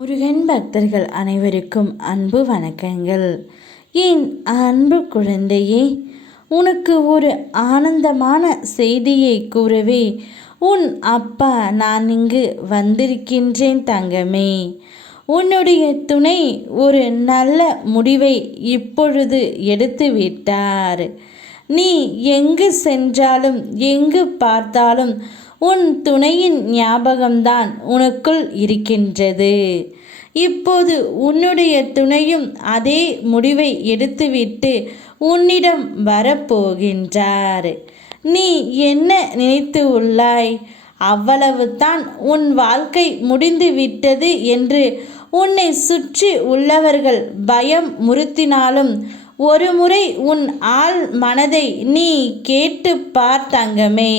முருகன் பக்தர்கள் அனைவருக்கும் அன்பு வணக்கங்கள். என் அன்பு குழந்தையே, உனக்கு ஒரு ஆனந்தமான செய்தியை கூறவே உன் அப்பா நான் இங்கு வந்திருக்கின்றேன் தங்கமே. உன்னுடைய துணை ஒரு நல்ல முடிவை இப்பொழுது எடுத்து விட்டார். நீ எங்கு சென்றாலும் எங்கு பார்த்தாலும் உன் துணையின் ஞாபகம்தான் உனக்குள் இருக்கின்றது. இப்போது உன்னுடைய துணையும் அதே முடிவை எடுத்துவிட்டு உன்னிடம் வரப்போகின்றார். நீ என்ன நினைத்து உள்ளாய்? அவ்வளவுதான், உன் வாழ்க்கை முடிந்து விட்டது என்று உன்னை சுற்றி உள்ளவர்கள் பயம் முறுத்தினாலும் ஒரு முறை உன் ஆள் மனதை நீ கேட்டு பார் தங்கமே.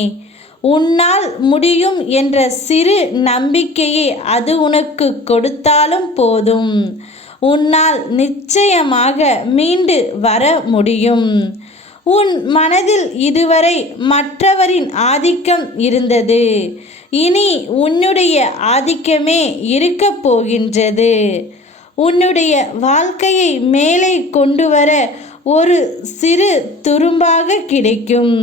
உன்னால் முடியும் என்ற சிறு நம்பிக்கையை அது உனக்கு கொடுத்தாலும் போதும். உன்னால் நிச்சயமாக மீண்டு வர முடியும். உன் மனதில் இதுவரை மற்றவரின் ஆதிக்கம் இருந்தது. இனி உன்னுடைய ஆதிக்கமே இருக்கப் போகின்றது. உன்னுடைய வாழ்க்கையை மேலே கொண்டு வர ஒரு சிறு துரும்பாக கிடைக்கும்.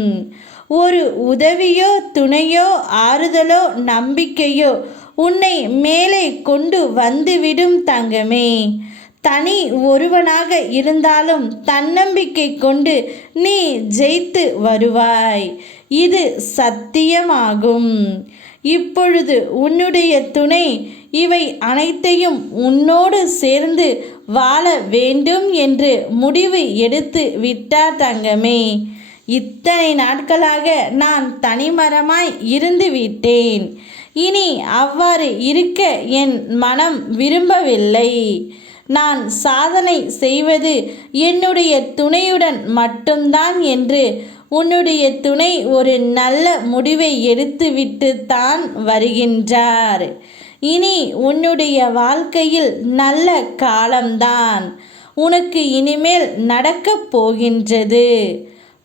ஒரு உதவியோ துணையோ ஆறுதலோ நம்பிக்கையோ உன்னை மேலே கொண்டு வந்துவிடும் தங்கமே. தனி ஒருவனாக இருந்தாலும் தன்னம்பிக்கை கொண்டு நீ ஜெயித்து வருவாய். இது சத்தியமாகும். இப்பொழுது உன்னுடைய துணை இவை அனைத்தையும் உன்னோடு சேர்ந்து வாழ வேண்டும் என்று முடிவு எடுத்து விட்டார் தங்கமே. இத்தனை நாட்களாக நான் தனிமரமாய் இருந்து விட்டேன். இனி அவ்வாறு இருக்க என் மனம் விரும்பவில்லை. நான் சாதனை செய்வது என்னுடைய துணையுடன் மட்டும்தான் என்று உன்னுடைய துணை ஒரு நல்ல முடிவை எடுத்துவிட்டு தான் வருகின்றார். இனி உன்னுடைய வாழ்க்கையில் நல்ல காலம்தான் உனக்கு இனிமேல் நடக்கப் போகின்றது.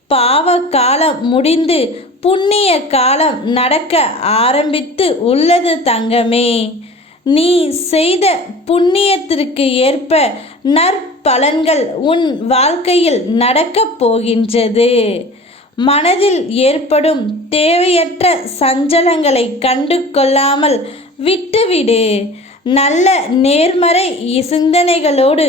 பாவ காலம் முடிந்து புண்ணிய காலம் நடக்க ஆரம்பித்து உள்ளது தங்கமே. நீ செய்த புண்ணியத்திற்கு ஏற்ப நற்பலன்கள் உன் வாழ்க்கையில் நடக்கப் போகின்றது. மனதில் ஏற்படும் தேவையற்ற சஞ்சலங்களை கண்டு கொள்ளாமல் விட்டுவிடு. நல்ல நேர்மறை சிந்தனைகளோடு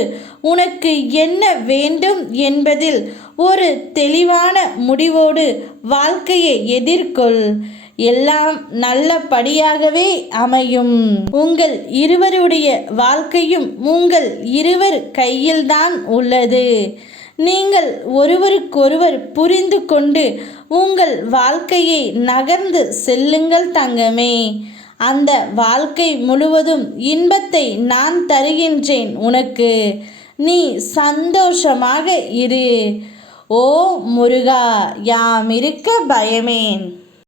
உனக்கு என்ன வேண்டும் என்பதில் ஒரு தெளிவான முடிவோடு வாழ்க்கையை எதிர்கொள். எல்லாம் நல்லபடியாகவே அமையும். உங்கள் இருவருடைய வாழ்க்கையும் உங்கள் இருவர் கையில்தான் உள்ளது. நீங்கள் ஒருவருக்கொருவர் புரிந்து கொண்டு உங்கள் வாழ்க்கையை நகர்ந்து செல்லுங்கள் தங்கமே. அந்த வாழ்க்கை முழுவதும் இன்பத்தை நான் தருகின்றேன் உனக்கு. நீ சந்தோஷமாக இரு. ஓ முருகா, யாம் இருக்க பயமேன்.